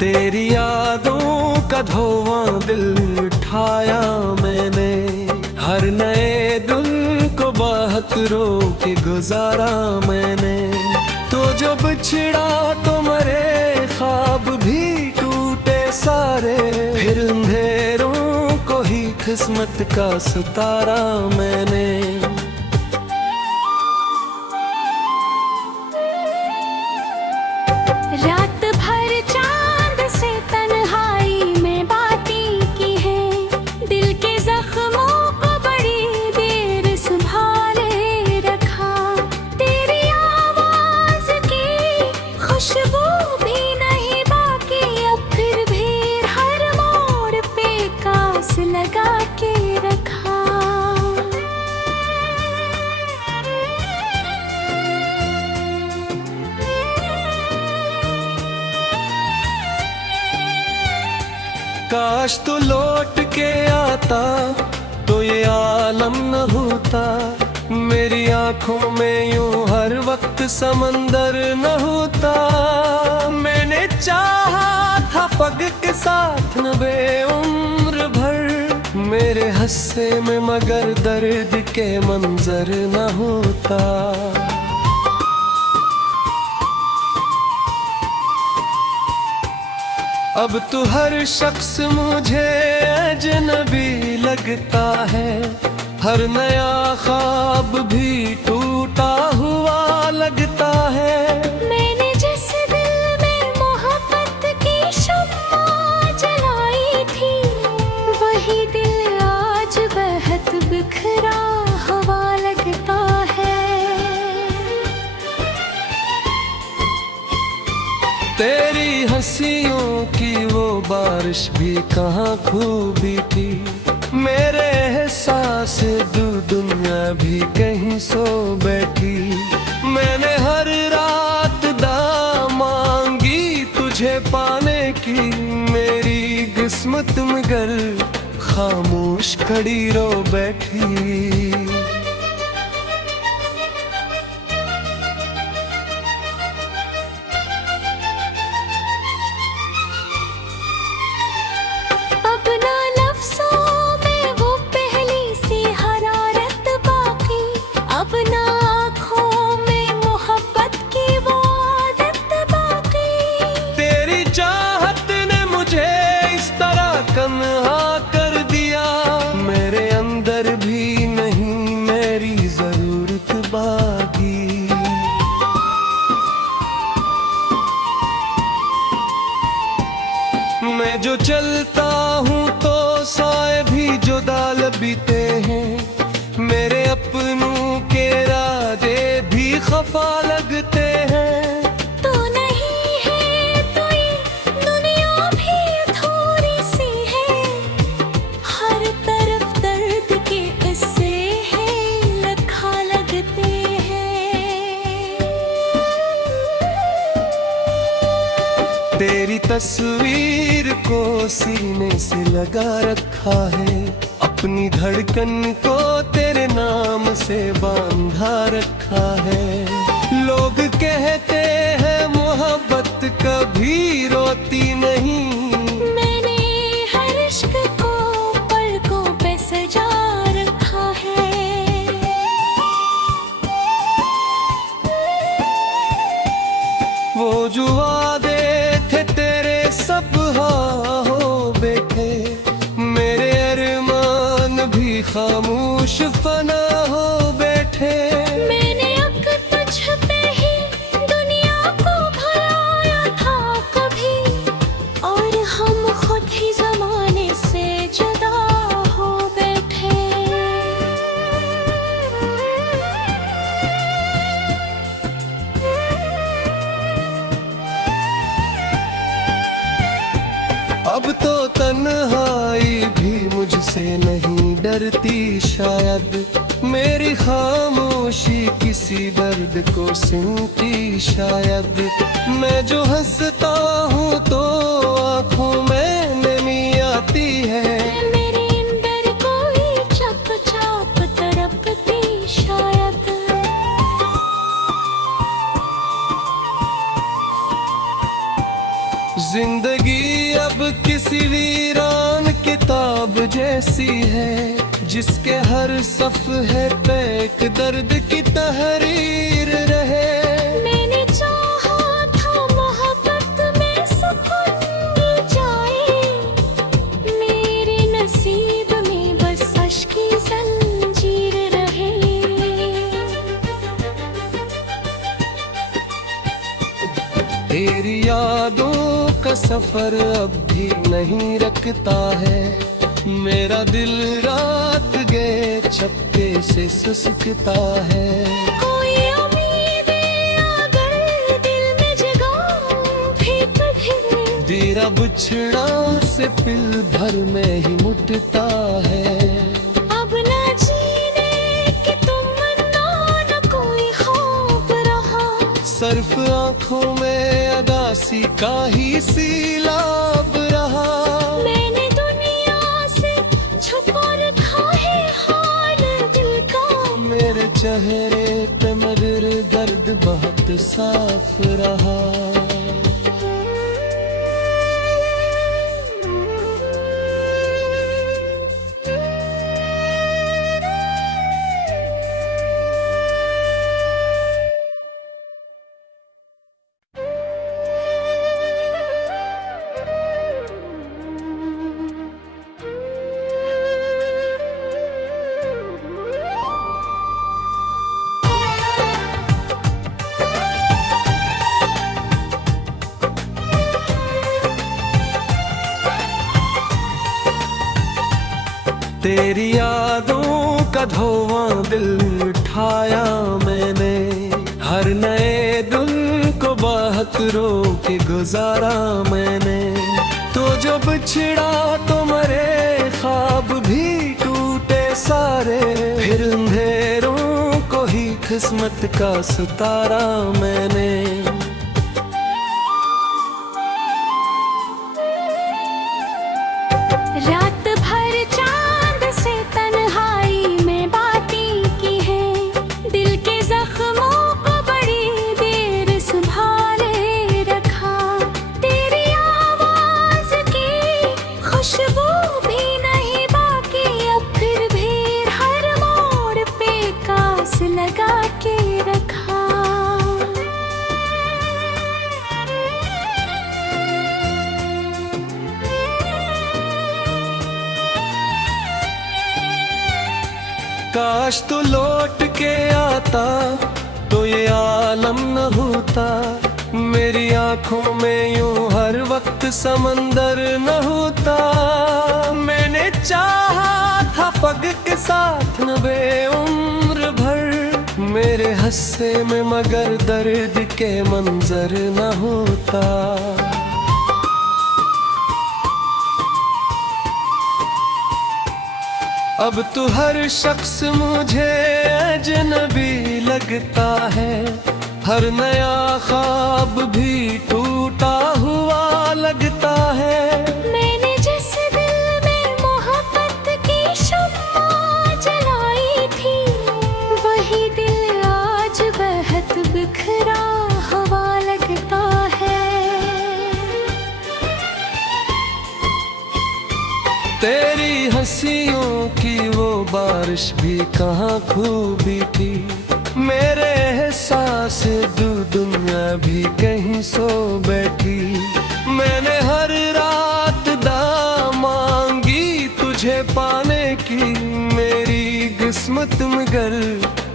तेरी यादों का धोवां दिल उठाया मैंने, हर नए दिल को बाहत रो के गुजारा मैंने। तो जो बिछड़ा तो मरे ख्वाब भी टूटे सारे, फिर अंधेरों को ही किस्मत का सितारा मैंने। रात भर चांद से तन्हाई में बातें की है, दिल के जख्मों को बड़ी देर संभाले रखा। तेरी आवाज की खुशबू भी नहीं बाकी, अब फिर भी हर मोड़ पे कास लगा के रखा। काश तो लौट के आता तो ये आलम न होता, मेरी आंखों में यूं हर वक्त समंदर न होता। मैंने चाहा था पग के साथ न बेउम्र भर, मेरे हस्से में मगर दर्द के मंजर न होता। अब तो हर शख्स मुझे अजनबी लगता है, हर नया ख्वाब भी टूटा हुआ लगता है। मैंने जिस दिल में मोहब्बत की शम्मा जलाई थी, वही दिल आज बहुत बिखरा हुआ लगता है। तेरी हंसियों की वो बारिश भी कहाँ खूबी थी, मेरे एहसास दुनिया भी कहीं सो बैठी। मैंने हर रात दुआ मांगी तुझे पाने की, मेरी किस्मत मगर खामोश खड़ी रो बैठी। तन्हा कर दिया, मेरे अंदर भी नहीं मेरी जरूरत बाकी। मैं जो चलता हूँ तो साए भी जुदा लगते हैं, मेरे अपनों के राजे भी खफा लगते हैं। तेरी तस्वीर को सीने से लगा रखा है, अपनी धड़कन को तेरे नाम से बांधा रखा है। लोग कहते हैं मोहब्बत कभी रोती नहीं, मैंने हर इश्क को पलकों पे सजा रखा है। वो जो वादे थे तेरे सब हाँ हो बैठे, मेरे अरमान भी खामोश फना हो बैठे। मैंने अब तुझ पे ही दुनिया को भराया था कभी, और हम खुद ही जमाने से जुदा हो बैठे। अब तो तन्हाई भी मुझसे नहीं डरती शायद, मेरी खामोशी किसी दर्द को सुनती शायद। मैं जो हंसता हूँ तो आँखों में नमी आती है, मेरे अंदर कोई चप चाप तड़पती शायद। जिंदगी अब किसी वीरान किताब जैसी है, जिसके हर सफ़े पे एक दर्द की तहरीर रहे। मैंने चाहा था मोहब्बत में सुकून मिल जाए, मेरे नसीब में बस अश्क की जंजीर रहे। तेरी यादों का सफर अब भी नहीं रखता है, मेरा दिल रात गए चप्पे से सुसकता है। कोई उम्मीदें अगर दिल में जगाऊं भी कभी, तेरा बिछड़ा से पिल भर में ही मुटता है। अब ना जीने की तमन्ना न कोई खौफ रहा, सर्फ आंखों में अदासी का ही सीलाब रहा। मैंने दुनिया से छुपा रखा है हाल दिल का, मेरे चेहरे पे मगर दर्द बहुत साफ रहा। तेरी यादों का धोवां दिल उठाया मैंने, हर नए दिन को बाहत रो के गुजारा मैंने। तो जो बिछड़ा तो मरे ख्वाब भी टूटे सारे, फिर अंधेरों को ही किस्मत का सितारा मैंने। रात भर चांद से तन्हाई में बातें की हैं, दिल के जख्मों को बड़ी देर संभाले रखा। तेरी आवाज की खुशबू भी नहीं बाकी, अब फिर भी हर मोड़ पे कास लगा के रखा। काश तो लौट के आता तो ये आलम न होता, मेरी आंखों में यूं हर वक्त समंदर न होता। मैंने चाहा था पग के साथ न बेउम्र भर, मेरे हस्से में मगर दर्द के मंजर न होता। अब तो हर शख्स मुझे अजनबी लगता है, हर नया ख्वाब भी टूटा हुआ लगता है। मैंने जिस दिल में मोहब्बत की शम्मा जलाई थी, वही दिल आज बहुत बिखरा हुआ लगता है। तेरी हंसियों की वो बारिश भी कहाँ खूबी थी, मेरे एहसास दुनिया भी कहीं सो बैठी। मैंने हर रात दुआ मांगी तुझे पाने की, मेरी किस्मत मगर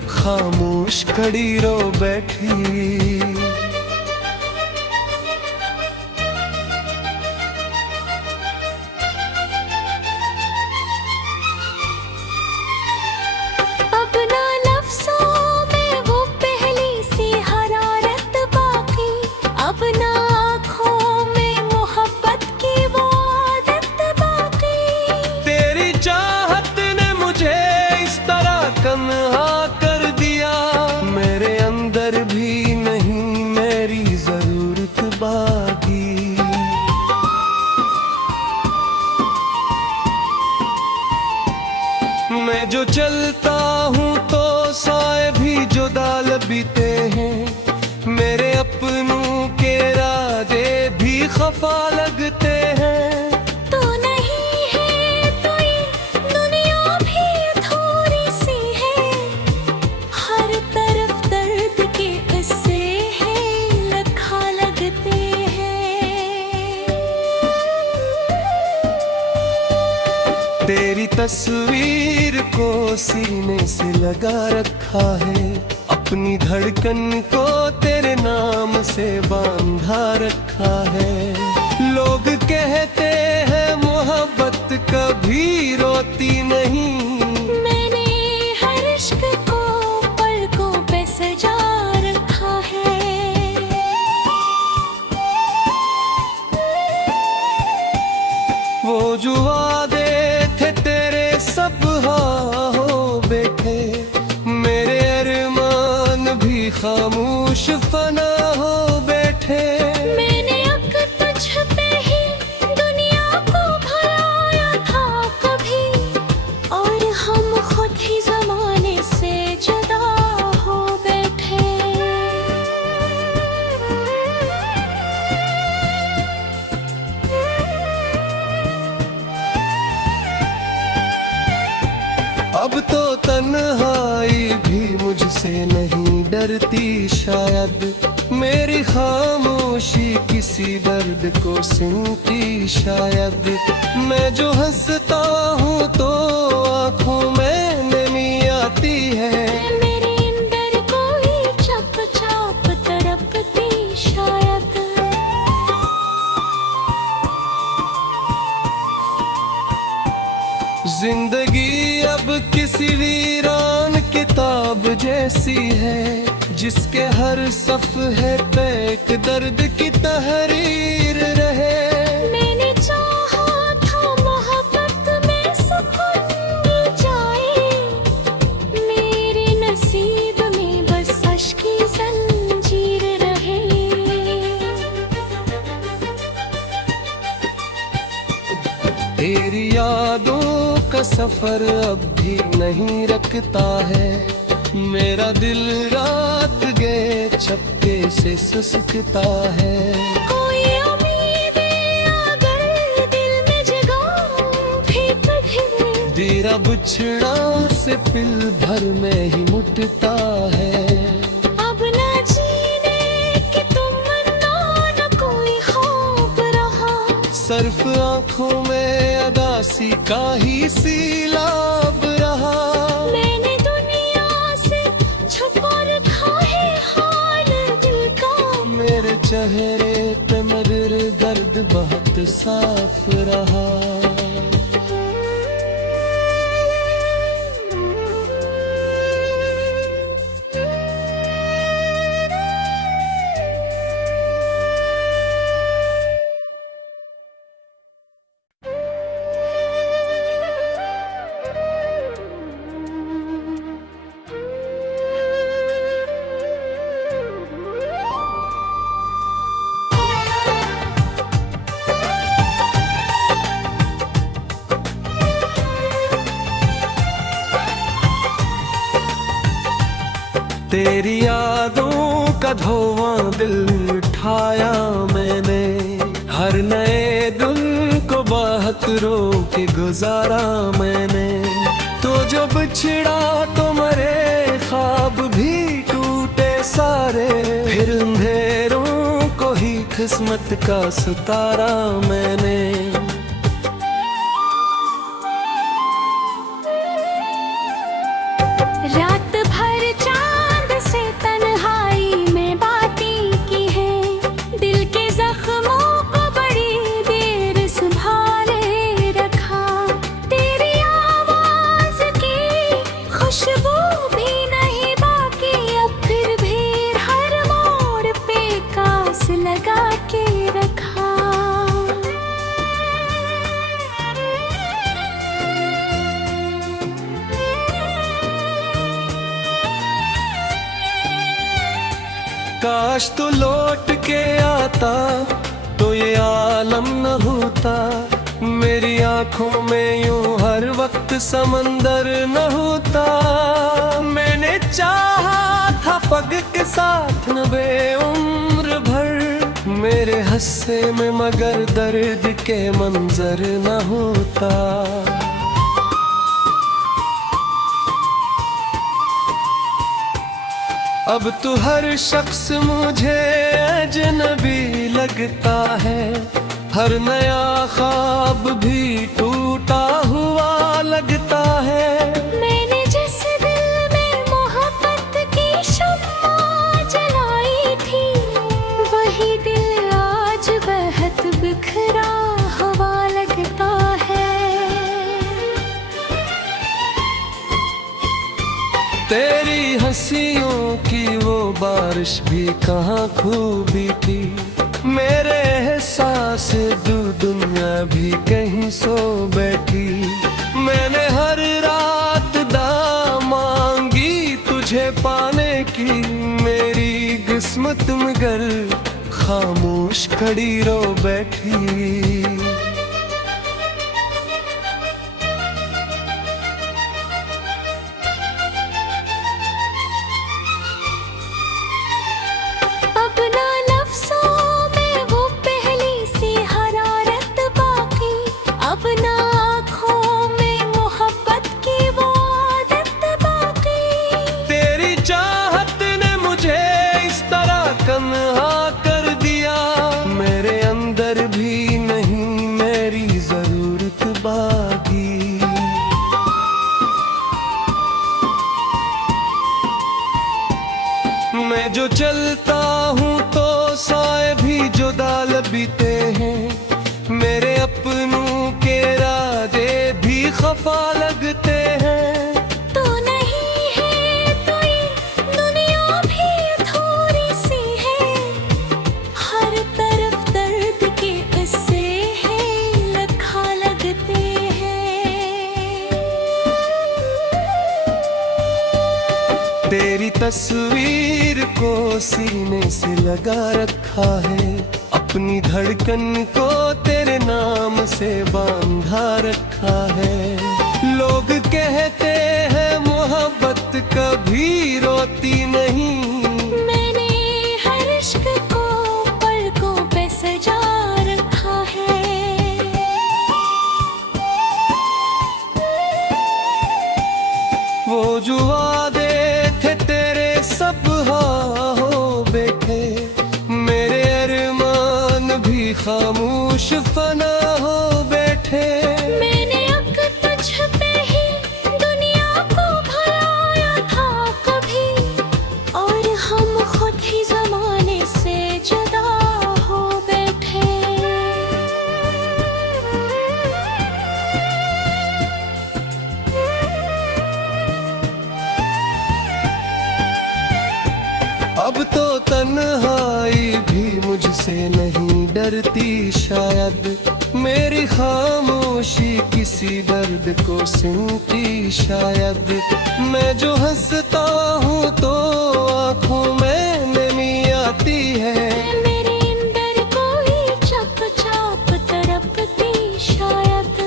खामोश खड़ी रो बैठी। अपना लफ्ज़ों में वो पहली सी हरारत बाकी, अपना आँखों में मोहब्बत की वो आदत बाकी। तेरी चाहत ने मुझे इस तरह तन्हा कर दिया, मेरे अंदर भी नहीं तस्वीर को सीने से लगा रखा है, अपनी धड़कन को तेरे नाम से बांधा रखा है। लोग कहते हैं मोहब्बत कभी रोती नहीं, मैंने हर इश्क को पलकों पे सजा रखा है। वो जो वादे थे तेरे सब हाँ हो बैठे, मेरे अरमान भी खामोश फना हो बैठे। मैंने अब तुझ पे ही दुनिया को भराया था कभी, और हम खुद ही जमाने से जुदा हो बैठे। अब तो तन्हाई भी मुझसे नहीं डरती शायद, मेरी खामोशी किसी दर्द को सुनती शायद। मैं जो हंसता हूँ तो आँखों में नमी आती है, मेरे अंदर कोई चप चाप तड़पती शायद। जिंदगी अब किसी वीरान किताब जैसी है, जिसके हर सफ़े पे एक दर्द की तहरीर रहे। मैंने चाहा था मोहब्बत में सुकून मिल जाए, मेरे नसीब में बस अश्क की जंजीर रहे। तेरी यादों का सफर अब भी नहीं रखता है, मेरा दिल रात गए छपके से सुसकता है। कोई उम्मीदें अगर दिल में जगाऊं भी कभी, तेरा बिछड़ा से पिल भर में ही मुटता है। अब ना जीने की तमन्ना न कोई ख्वाब रहा, सर्फ आँखों में अदासी का ही सीलाब रहा। मैंने दुनिया से छुपा रखा है हाल दिल का, मेरे चेहरे पे मगर गर्द बहुत साफ रहा। तेरी यादों का धोवां दिल उठाया मैंने, हर नए दिल को बाहत रो के गुजारा मैंने। तो जो बिछड़ा तो मरे ख्वाब भी टूटे सारे, फिर अंधेरों को ही किस्मत का सितारा मैंने। रात भर चांद से तन्हाई में बातें की हैं, दिल के जख्मों को बड़ी देर संभाले रखा। तेरी आवाज की खुशबू भी नहीं बाकी, अब फिर भी हर मोड़ पे कास लगा के रखा। काश तो लौट के आता तो ये आलम न होता, मेरी आंखों में यूं हर वक्त समंदर न होता। मैंने चाहा था पग के साथ न बेउम्र भर, मेरे हस्से में मगर दर्द के मंजर न होता। अब तो हर शख्स मुझे अजनबी लगता है, हर नया ख्वाब भी टूटा हुआ लगता है। मैंने जिस दिल में मोहब्बत की शम्मा जलाई थी, वही दिल आज बहुत बिखरा हवा लगता है। तेरी हंसियों की वो बारिश भी कहाँ खूबी थी, मेरे एहसास दुनिया भी कहीं सो बैठी। मैंने हर रात दुआ मांगी तुझे पाने की, मेरी किस्मत मगर खामोश खड़ी रो बैठी। अपना लफ्ज़ों में वो पहली सी हरारत बाकी, अपना आँखों में मोहब्बत की वो आदत बाकी। तेरी चाहत ने मुझे इस तरह तन्हा कर दिया, मेरे अंदर भी नहीं मेरी जरूरत बाकी। मैं जो चलता हूँ तो साए भी जुदा लगते हैं, मेरे अपनों के राजे भी खफा लगते हैं। तो नहीं है तो ये दुनिया भी थोड़ी सी है, हर तरफ दर्द के किस्से हैं लखा लगते हैं। तेरी तस्वीर को सीने से लगा रखा है, अपनी धड़कन को तेरे नाम से बांधा रखा है। लोग कहते हैं मोहब्बत कभी रोती नहीं, मैंने हर इश्क को पलकों पे सजा रखा है। वो जो वादे थे तेरे सब हाँ हो बैठे, मेरे अरमान भी खामोश फना हो बैठे। मैंने अब तुझ पे ही दुनिया को भुलाया था कभी, और हम खुद ही जमाने से जुदा हो बैठे। अब तो तन्हाई भी मुझसे नहीं डरती शायद, मेरी खामोशी किसी दर्द को सुनती शायद। मैं जो हंसता हूँ तो आँखों में नमी आती है, मेरे अंदर कोई चप चाप तड़पती शायद।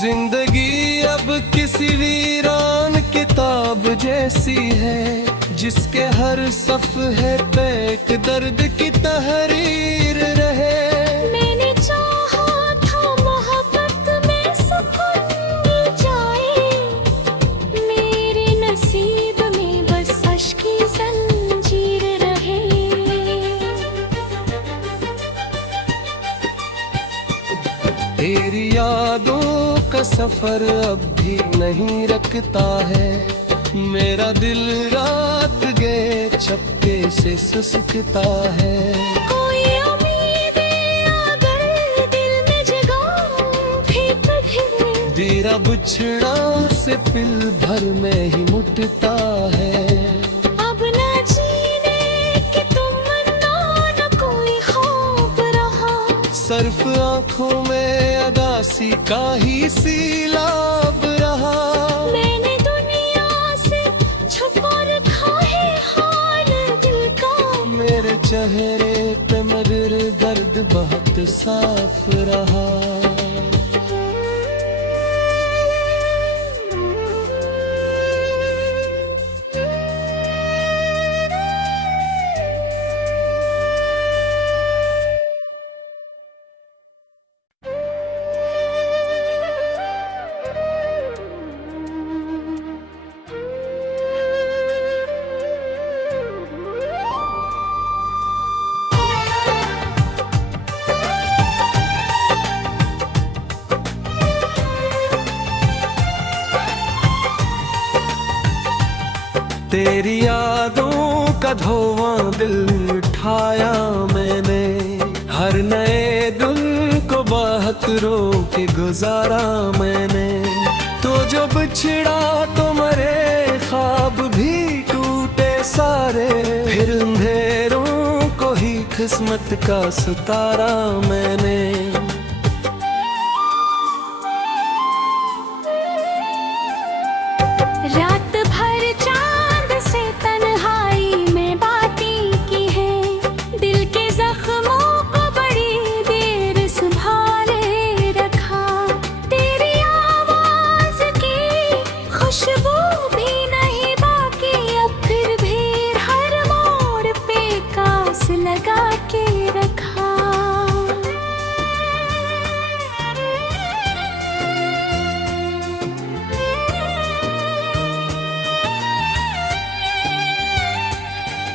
जिंदगी अब किसी वीरान किताब जैसी है, जिसके हर सफ़े पे एक दर्द की तहरीर रहे। मैंने चाहा था मोहब्बत में सुकून मिल जाए, मेरे नसीब में बस अश्क की जंजीर रहे। तेरी यादों का सफर अब भी नहीं रखता है, मेरा दिल रात गए चपके से सुसकता है। कोई उम्मीदें अगर दिल में जगाऊं भी कभी, तेरा बिछड़ा से पिल भर में ही मुटता है। अब न जीने की तमन्ना न कोई ख्वाब रहा, सर्फ आंखों में अदासी का ही सीलाब रहा। मैंने दुनिया से छुपा रखा है हाल दिल का, मेरे चेहरे पे मगर दर्द बहुत साफ रहा। तेरी यादों का धोवां दिल उठाया मैंने, हर नए दिल को बाहत रो के गुजारा मैंने। तो जो बिछड़ा तो मरे ख्वाब भी टूटे सारे, फिर अंधेरों को ही किस्मत का सितारा मैंने। रात भर चांद से तन्हाई में बातें की हैं, दिल के जख्मों को बड़ी देर संभाले रखा। तेरी आवाज की खुशबू भी नहीं बाकी, अब फिर भी हर मोड़ पे कास लगा के रखा।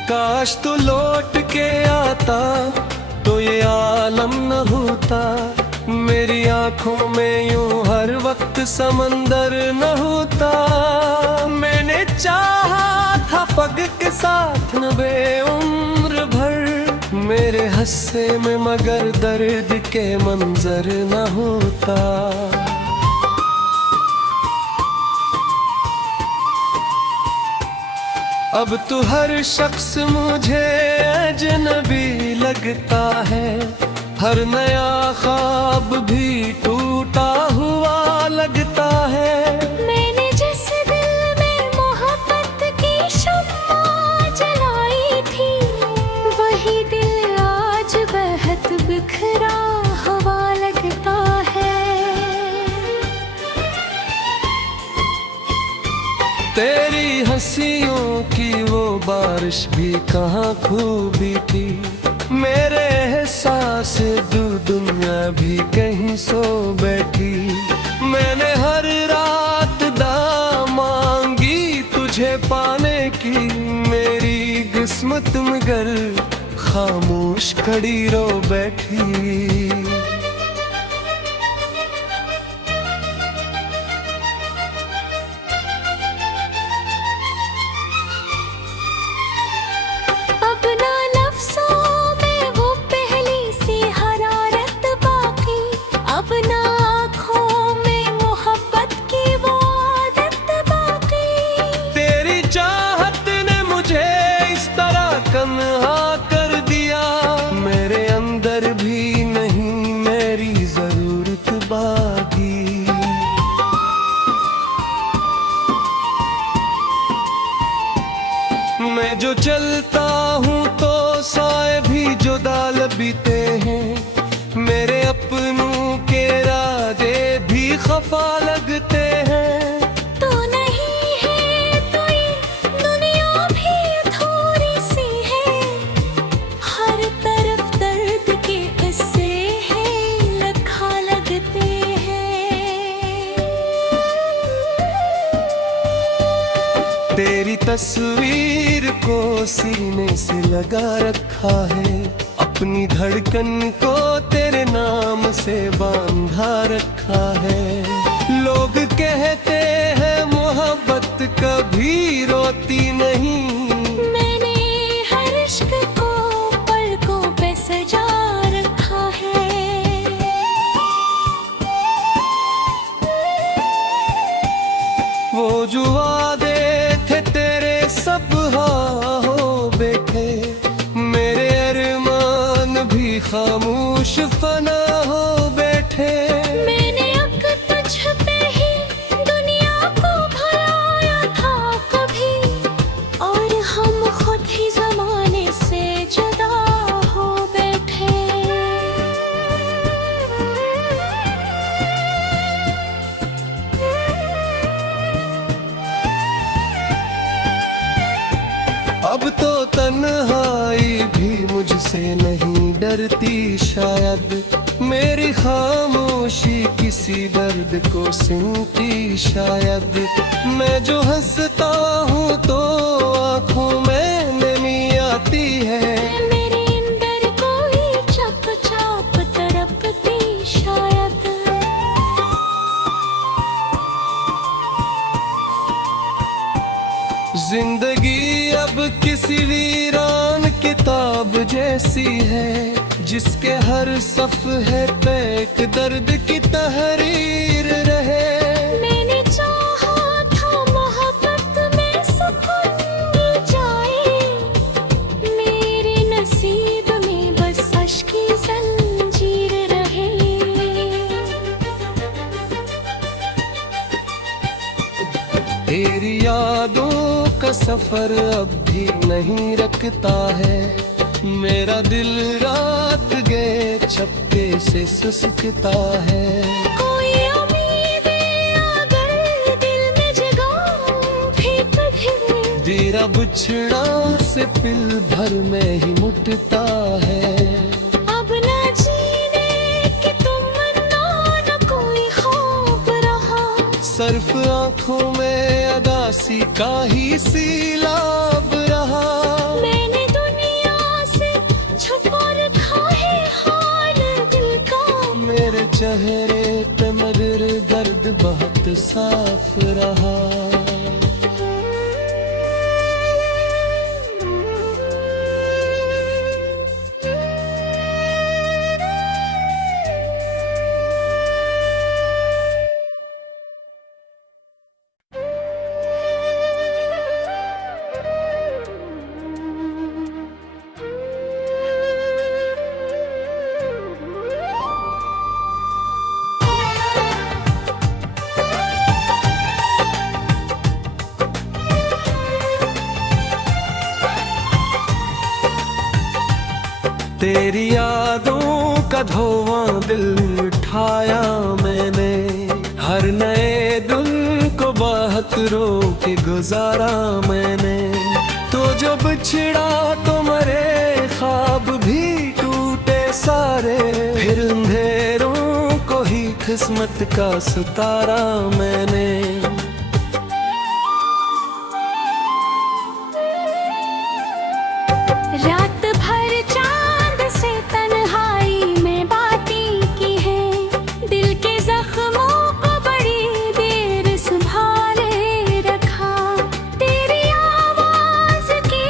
काश तू लौट के आता तो ये आलम न होता, मेरी आंखों में यूं हर वक्त समंदर न होता। मैंने चाहा था पग के साथ नबे उम्र भर, मेरे हस्से में मगर दर्द के मंजर न होता। अब तो हर शख्स मुझे अजनबी लगता है, हर नया ख्वाब भी टूटा हुआ लगता है। मैंने जिस दिल में मोहब्बत की शम्मा जलाई थी, वही दिल आज बहुत बिखरा हुआ लगता है। तेरी हंसियों की वो बारिश भी कहाँ खूबी थी, मेरे एहसास दुनिया भी कहीं सो बैठी। मैंने हर रात दुआ मांगी तुझे पाने की, मेरी किस्मत मगर खामोश खड़ी रो बैठी। तन्हा कर दिया, मेरे अंदर भी नहीं मेरी जरूरत बाकी। मैं जो चलता हूँ तो साए भी जुदा लगते हैं, मेरे अपनों के राजे भी खफा लगते हैं। तेरी तस्वीर को सीने से लगा रखा है, अपनी धड़कन को तेरे नाम से बांधा रखा है। लोग कहते हैं मोहब्बत कभी रोती नहीं, मैंने हर इश्क को पलकों पे सजा रखा है। वो जो वादे थे तेरे सब हाँ हो बैठे, मेरे अरमान भी खामोश फना हो बैठे। मैंने अब तुझ पे ही दुनिया को भराया था कभी, और हम खुद ही जमाने से जुदा हो बैठे। अब तो तन्हाई भी मुझसे नहीं डरती शायद, मेरी खामोशी किसी दर्द को सुनती शायद। मैं जो हंसता हूँ तो आँखों में नमी आती है, मेरे अंदर कोई चप चाप तड़पती शायद। जिंदगी अब किसी वीरान किताब जैसी है, जिसके हर सफ़े पे एक दर्द की तहरीर रहे। मैंने चाहा था मोहब्बत में सुकून मिल जाए, मेरे नसीब में बस अश्क की जंजीर रहे। तेरी यादों का सफर अब भी नहीं रखता है, मेरा दिल रात गए छप्पे से सुसकता है। कोई उम्मीदें अगर दिल में जगाऊं भी कभी, तेरा बिछड़ा से पिल भर में ही मुटता है। अब ना जीने की तमन्ना न कोई ख्वाब रहा, सर्फ आँखों में अदासी का ही सीलाब रहा। मैंने दुनिया से छुपा रखा है हाल दिल का, मेरे चेहरे पे मगर दर्द बहुत साफ रहा। तेरी यादों का धोवां दिल उठाया मैंने, हर नए दिन को बहत्तरों के गुजारा मैंने। तो जो बिछड़ा तो मरे ख्वाब भी टूटे सारे, फिर अंधेरों को ही किस्मत का सितारा मैंने। रात भर चांद से तन्हाई में बातें की हैं, दिल के जख्मों को बड़ी देर संभाले रखा। तेरी आवाज की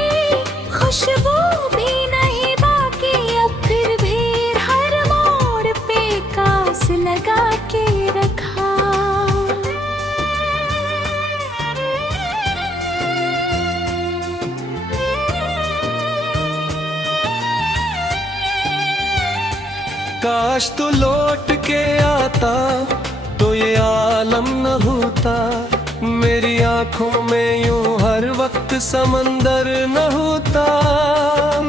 खुशबू भी नहीं बाकी, अब फिर भी हर मोड़ पे कास लगा के रखा। काश तो लौट के आता तो ये आलम न होता, मेरी आंखों में यूं हर वक्त समंदर न होता।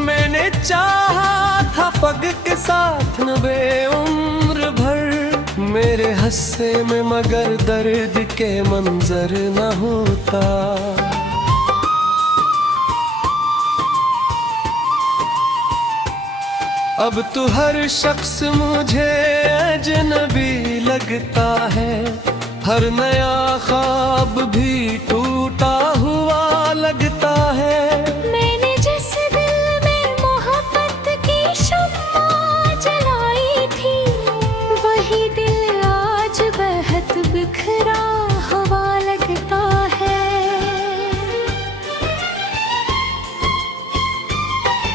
मैंने चाहा था पग के साथ न बे उम्र भर, मेरे हस्से में मगर दर्द के मंजर न होता। अब तो हर शख्स मुझे अजनबी लगता है, हर नया ख्वाब भी टूटा हुआ लगता है। मैंने जिस दिल में मोहब्बत की शम्मा जलाई थी, वही दिल आज बहुत बिखरा हुआ लगता है।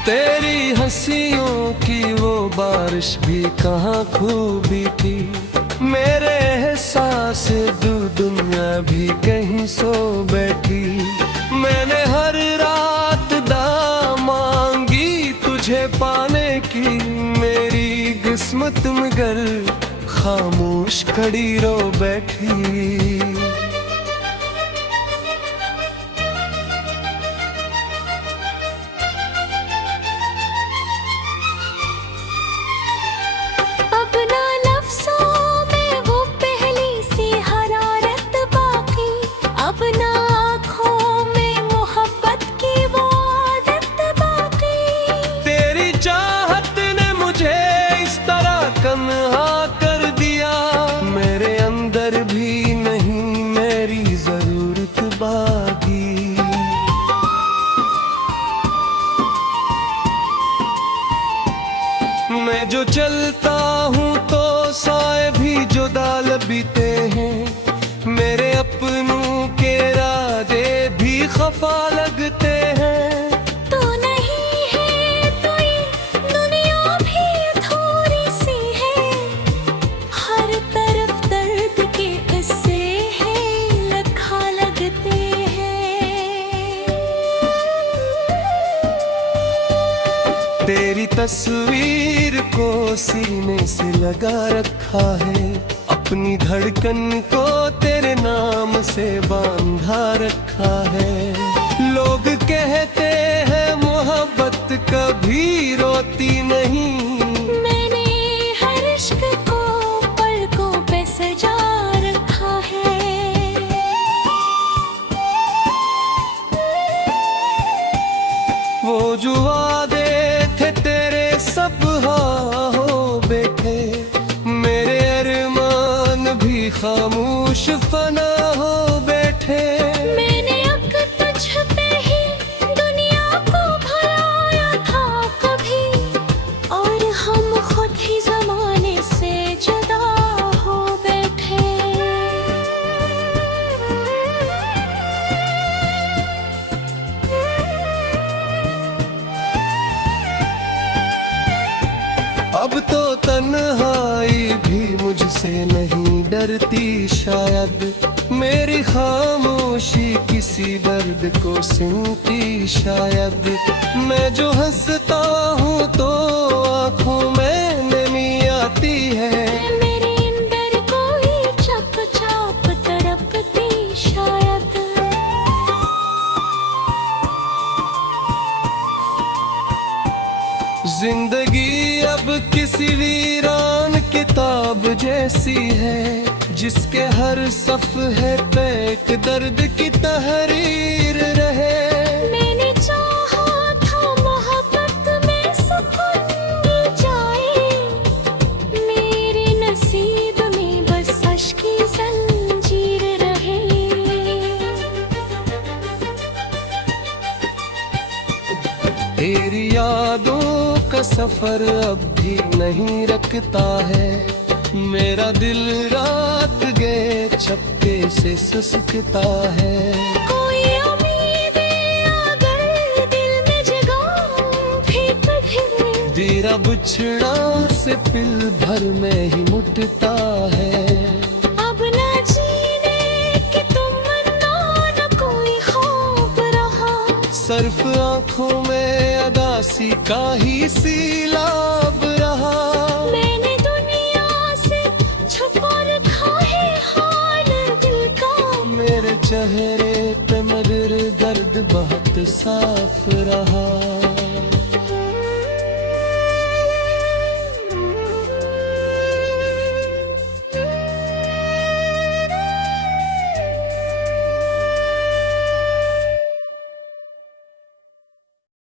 तेरी हंसियों की वो बारिश भी कहाँ खूबी थी, मेरे एहसास दुनिया भी कहीं सो बैठी। मैंने हर रात दुआ मांगी तुझे पाने की, मेरी किस्मत मगर खामोश खड़ी रो बैठी। तन्हा कर दिया, मेरे अंदर भी नहीं मेरी जरूरत बाकी। मैं जो चलता हूँ तो साए भी जुदा लगते हैं, मेरे अपनों के राजे भी खफा वफा लगते हैं। तो नहीं है तो ये दुनिया भी थोड़ी सी है, हर तरफ दर्द के किस्से हैं, लखा लगते हैं। तेरी तस्वीर को सीने से लगा रखा है, अपनी धड़कन को तेरे नाम से बांधा रखा है। लोग कहते हैं मोहब्बत कभी रोती नहीं, मैंने हर इश्क को पलकों पे सजा रखा है। वो जो वादे थे तेरे सब हाँ हो बैठे, मेरे अरमान भी खामोश फना हो बैठे। मैंने अब तुझ पे ही दुनिया को भुलाया था कभी, और हम खुद ही जमाने से जुदा हो बैठे। अब तो तन्हाई भी मुझसे नहीं डरती शायद, मेरी खामोशी किसी दर्द को सुनती शायद। मैं जो हंसता हूँ तो आँखों में नमी आती है, मेरे अंदर कोई चुपचाप तड़पती शायद। जिंदगी अब किसी वीरान किताब जैसी है, जिसके हर सफ़े पे एक दर्द की तहरीर रहे। मैंने चाहा था मोहब्बत में सुकून मिल जाए, मेरे नसीब में बस अश्क की जंजीर रहे। तेरी यादों का सफर अब भी नहीं रखता है, मेरा दिल रात गए चपके से सुसकता है। कोई उम्मीदें अगर दिल में जगा भी कभी, तेरा बिछड़ा से पिल भर में ही मुटता है। अब न जीने की तमन्ना न कोई ख्वाब रहा, सर्फ आँखों में अदासी का ही सीलाब रहा। मैंने दुनिया से छुपा रखा है हाल दिल का, मेरे चेहरे पे मगर दर्द बहुत साफ रहा।